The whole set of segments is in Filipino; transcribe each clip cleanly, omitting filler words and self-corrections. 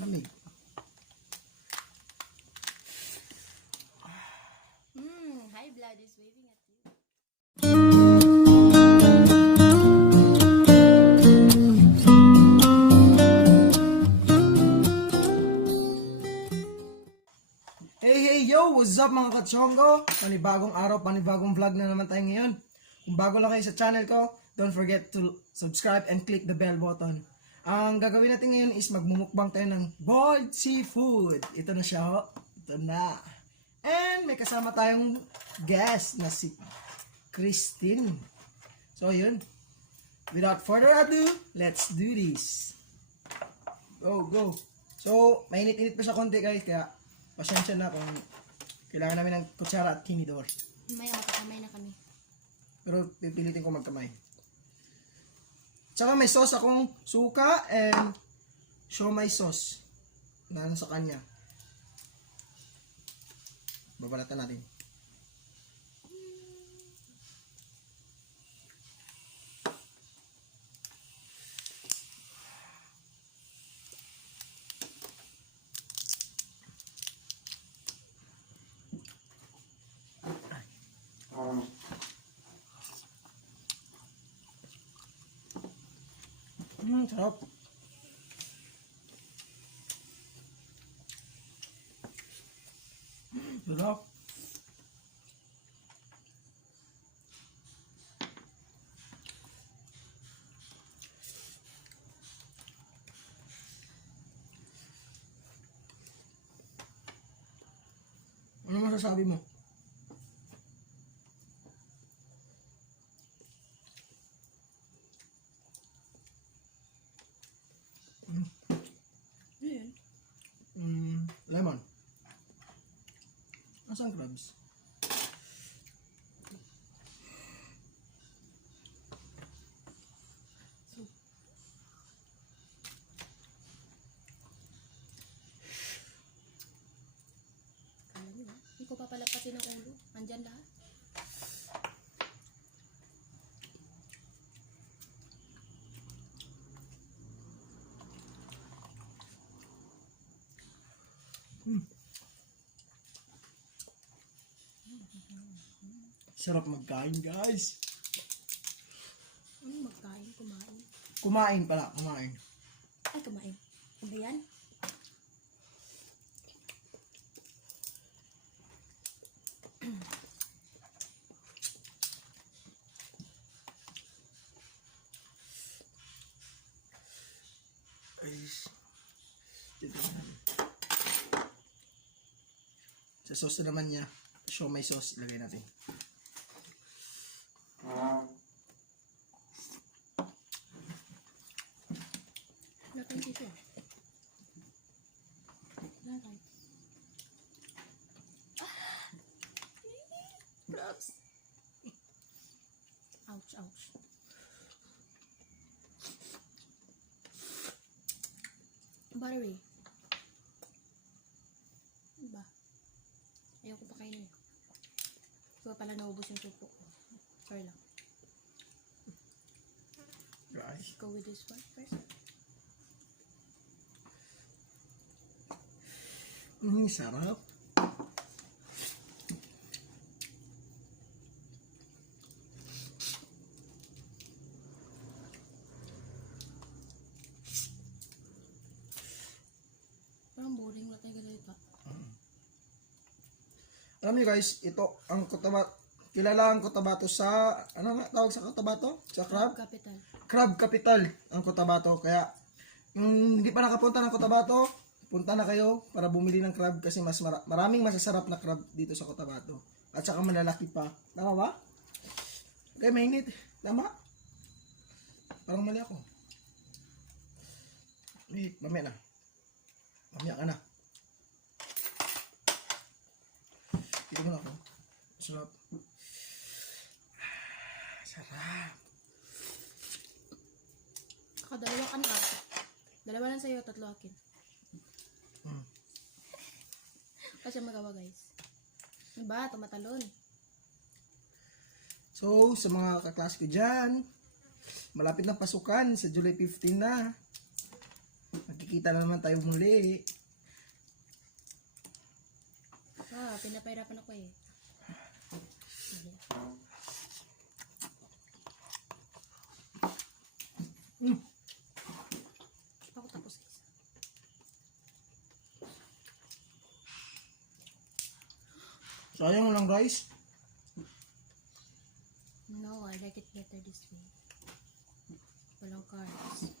Lamig. High blood is waving at you. Hey yo! What's up mga kachongo? Panibagong araw, panibagong vlog na naman tayo ngayon. Kung bago lang kayo sa channel ko, don't forget to subscribe and click the bell button. Ang gagawin natin ngayon is magmumukbang tayo ng boiled seafood. Ito na siya ho. Ito na. And may kasama tayong guest na si Christine. So yun. Without further ado, let's do this. Go. So, mainit-init pa siya konti guys, kaya pasensya na kung kailangan namin ng kutsara at tinidor. Maya makakamay na kami. Pero pipilitin ko magkamay. Tsaka may sauce akong suka and siomai sauce na nasa kanya. Babalatan natin. Sarap. Sarap. Ano masasabi mo? Lemon. Asan crabs? Alam mo, hindi ko papalagpasin ng ulo. Andyan lahat. Sarap magkain guys. Magkain, kumain. Kumain pala, kumain. Ay, kumain. Ano ba yan? Guys. Sa sauce na naman niya, siomai sauce ilagay natin. Natin dito. Natin. Props. Ouch. Buttery. Diba? Ayoko pa kainin. So pala naubos yung supo ko. Sorry lang. Guys. Go with this one first. Sarap. Parang boring na tayo ganito. Alam niyo guys, ito ang Cotabato. Kilala ang Cotabato sa, ano nga tawag sa Cotabato? Sa crab? Capital. Crab capital ang Cotabato. Kaya, yung hindi pa nakapunta ng Cotabato, punta na kayo para bumili ng crab kasi mas maraming masasarap na crab dito sa Cotabato. At saka malalaki pa. Tama ba? Okay, mainit. Tama? Parang mali ako. Wait, mamaya na. Mamaya ka na. Dito mo na ako. Sarap. Sarap. Dalawa ka na. Dalawa lang sa'yo, tatlo akin. Kasi magawa guys. Diba? Tumatalon. So, sa mga kaklase ko dyan, malapit na pasukan sa July 15 na. magkikita na naman tayo muli. Pinapahirapan ako eh. Ako tapos guys. Sayang lang guys. No, I like it better this way. Walang cards.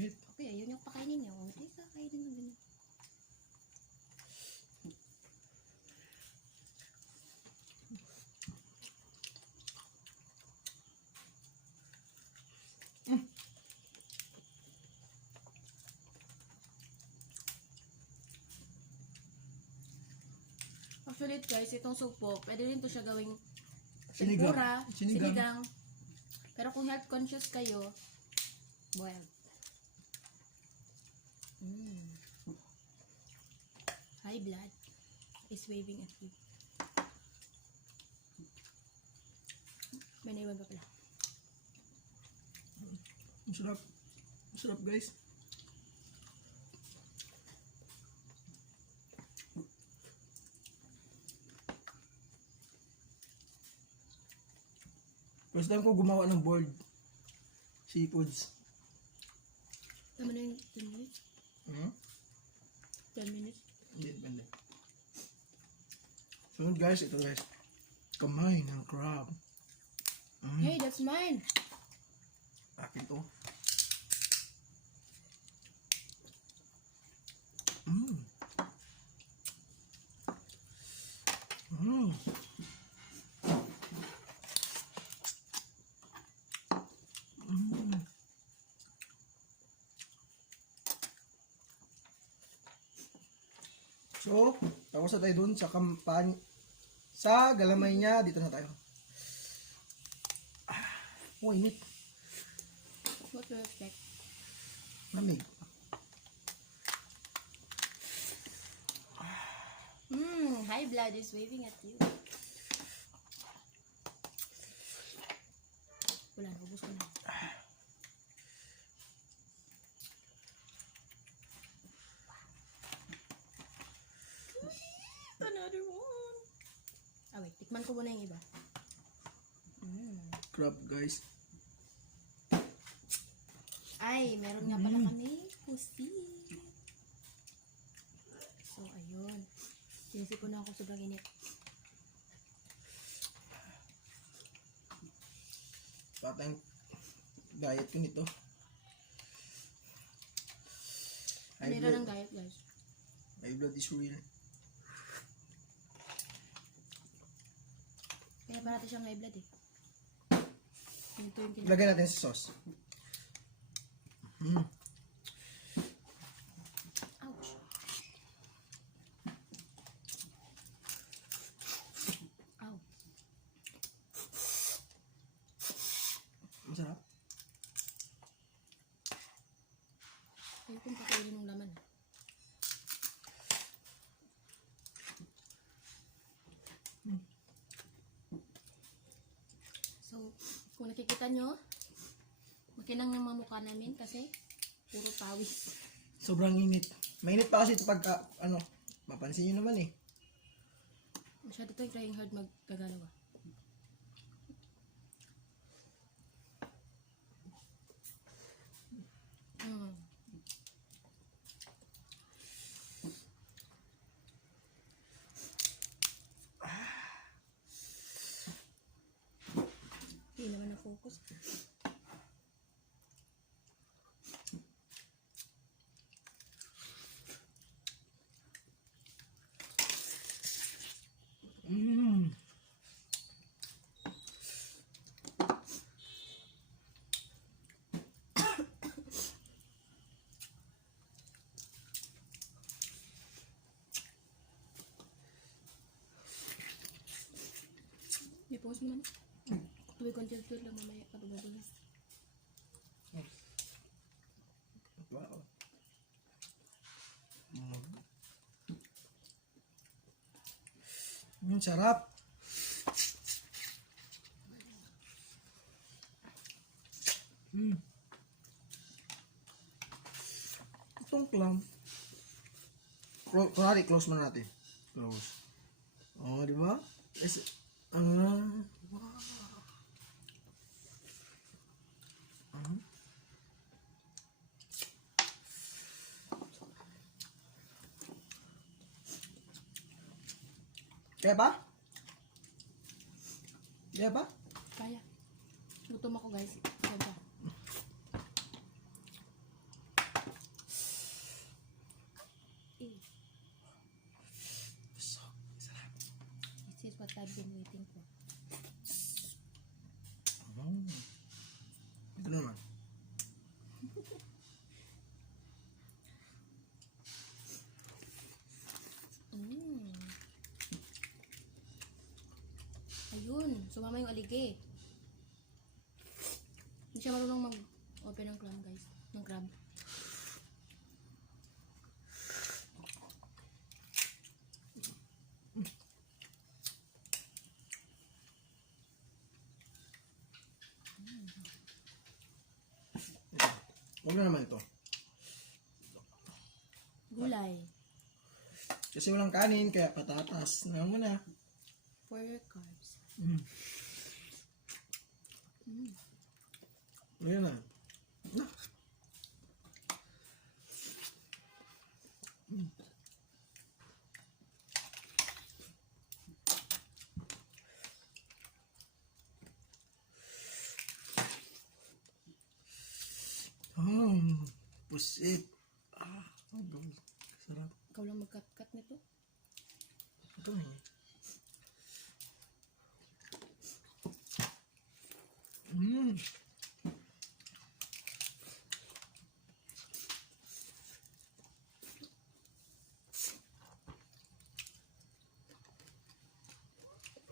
Wait. Okay, ayun yung pakainin niya. O, teka, kainin mo ganyan. Actually guys, itong sugpo, pwede rin to siya gawing Sinigang. tempura, Sinigang. sinigang. Pero kung health conscious kayo, boiled. High blood is waving at you. May naiwan pa pala. Masarap. Masarap guys. First time ko gumawa ng boiled seafoods. Tama na yung 10 minutes? 10 minutes? Hindi, depende. Sunod guys, ito guys. Kamay ng crab. Hey, that's mine! Akin to. Mmm. Mmm. So, tapos na tayo dun sa kampanya. Sa galamay niya, dito na tayo. Oh, init. What do you expect? Lamig. High blood is waving at you. Wala na, ubus ko na. Another one. Ah, wait. Tikman ko muna yung iba. Crab, guys. Ay, meron nga pala kami pusi. So, ayun. Sinisipon na ako sobrang init. Patang diet ko nito. Panira ng diet, guys. My blood is real. Kaya parati siyang high blood eh. Ito yung tinatawag. Ilagay natin sa sauce. Ouch. Ow. Masarap. Ayokong pakainin ng laman. So, kung nakikita nyo, makinang yung mamukha namin kasi puro pawis. Sobrang init. Mainit pa kasi ito pagka, mapansin nyo naman eh. Masyado to yung trying hard maggagalaw ah. Hindi naman na-focus. I-pause mo naman. Tuloy content lang mamaya pa bumabulas. Wow. Sarap. Itong clam. Kunwari, close mo natin. Close. Oh, di ba? Wow. Kaya ba? Kaya ba? Kaya. Gutom ako guys. Sobra. Sarap. This is what I've been waiting for. Ito naman. Ayun. Sumama yung alige. Hindi siya marunong mag-open ng clam guys. Ng crab. Huwag na naman ito. Gulay. Kasi walang kanin, kaya patatas. Na muna. For your carbs. Ayan na. Pusit. Sarap. Ikaw lang mag-cut-cut nito. Ito eh.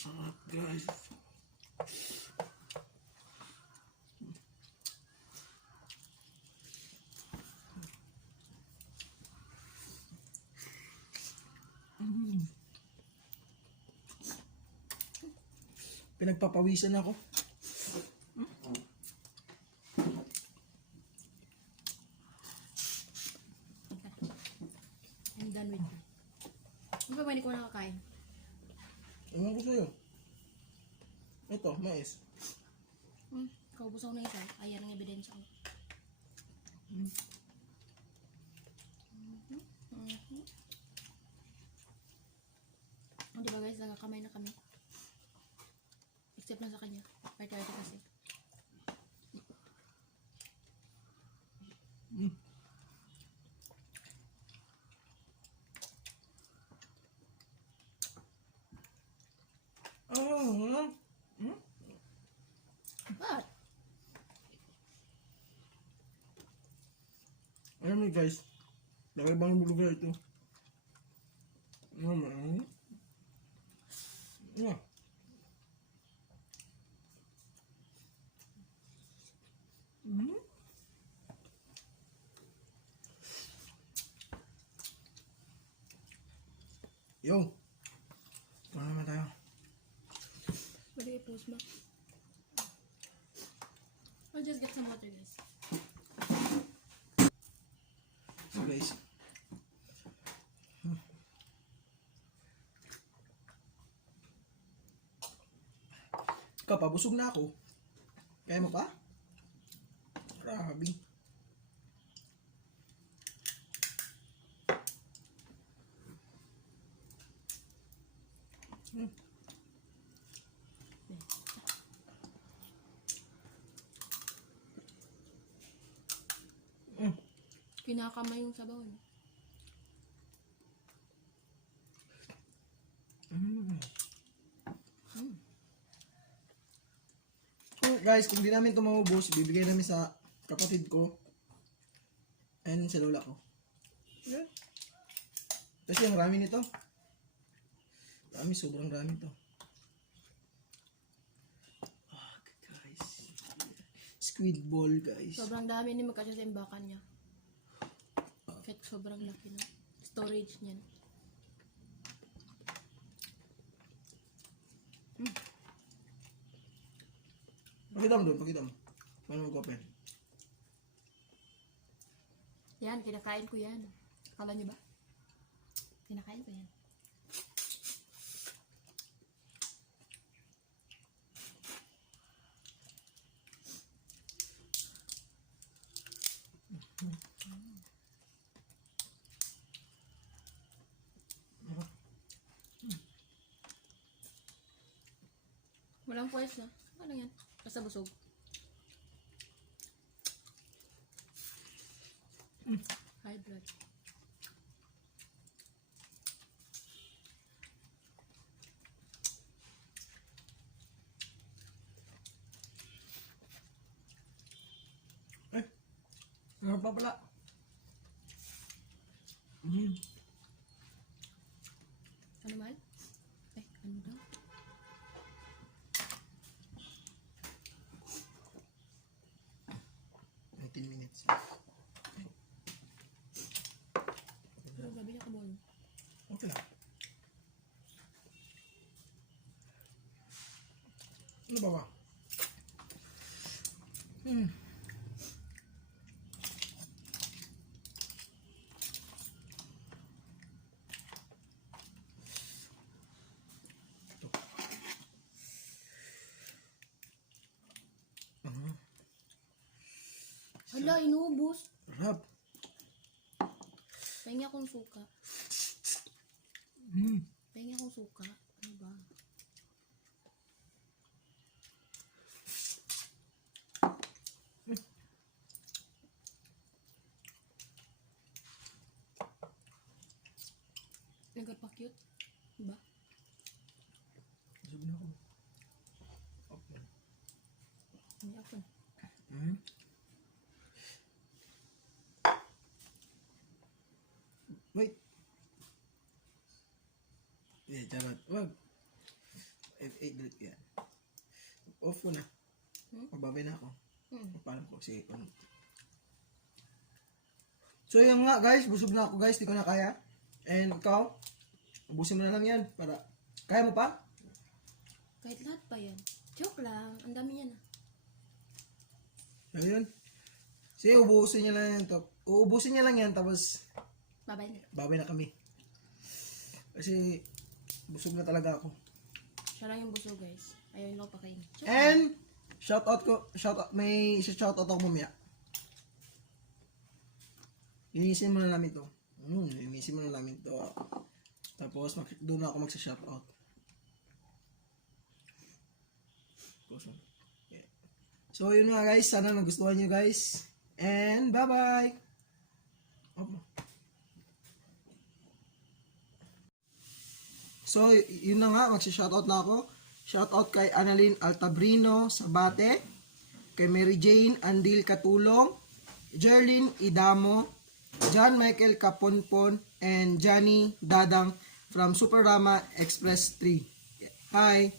Sarap guys. Pinagpapawisan ako. I'm done with you. Ano ba hindi ko nakakain? Ewan ko sa'yo. Ito, mais. Kaubos ako na isa. Ayan ang ebidensya ko. Oh, diba guys, nakakamay na kami. Except lang sa kanya. Party-party kasi. What? Ayan mo guys. Nakibang lugar ito. Yo. Ano naman tayo? Pwede i-post mo. I'll just get some water guys. So guys. Kapabusog na ako. Kaya mo pa? Grabe. Kinakamay yung sabaw. No? Guys, kung di namin ito maubos, bibigay namin sa kapatid ko and sa lola ko. Yeah. Kasi ang rami nito. Rami, sobrang rami ito. Oh, guys. Squid ball, guys. Sobrang dami ni magkasya sa imbakan niya. Kahit sobrang laki na. Storage niyan. Pakita mo doon, pakita mo. Paano mag-open? Yan, kinakain ko yan. Akala niyo ba? Kinakain ko yan. Walang force na. Ano yan? Basta busog. High blood. Ano pa pala? Ano mal? Ano daw? Minutes. Pero gabi na kabon. Okay lang. Ano ba ba? Hala, inubos. Sarap. Pahingi akong suka. Pahingi akong suka. Ano ba? Nagpa-cute. Diba? Busog na ako. Okay. Hindi ako. Wait. Charot. Wag. Delete yan. Off ko na. Magbabay na ako. Papalam ko si ano. So yun nga guys, busog na ako guys, di ko na kaya. And ikaw, ubusin mo na lang yan para, kaya mo pa? Kahit lahat pa yan. Joke lang. Ang dami yan. Ayun. Sige, ubusin niya lang yan. Uubusin niya lang yan, tapos Babay na. babay na kami. Kasi busog na talaga ako. Siya lang yung buso guys. Ayaw nyo pa kayo. And may shoutout ako mamaya. Linisin muna namin to. Linisin muna namin to. Tapos doon ako magsa-shoutout. So yun nga guys, sana nagustuhan nyo guys. And bye bye. So yun na nga, magsa-shoutout na ako. Shoutout kay Annalyn Altabrino Sabate, kay Mary Jane Andil Katulong, Jerlyn Idamo, John Michael Kaponpon, and Johnny Dadang from Superrama Express 3. Bye!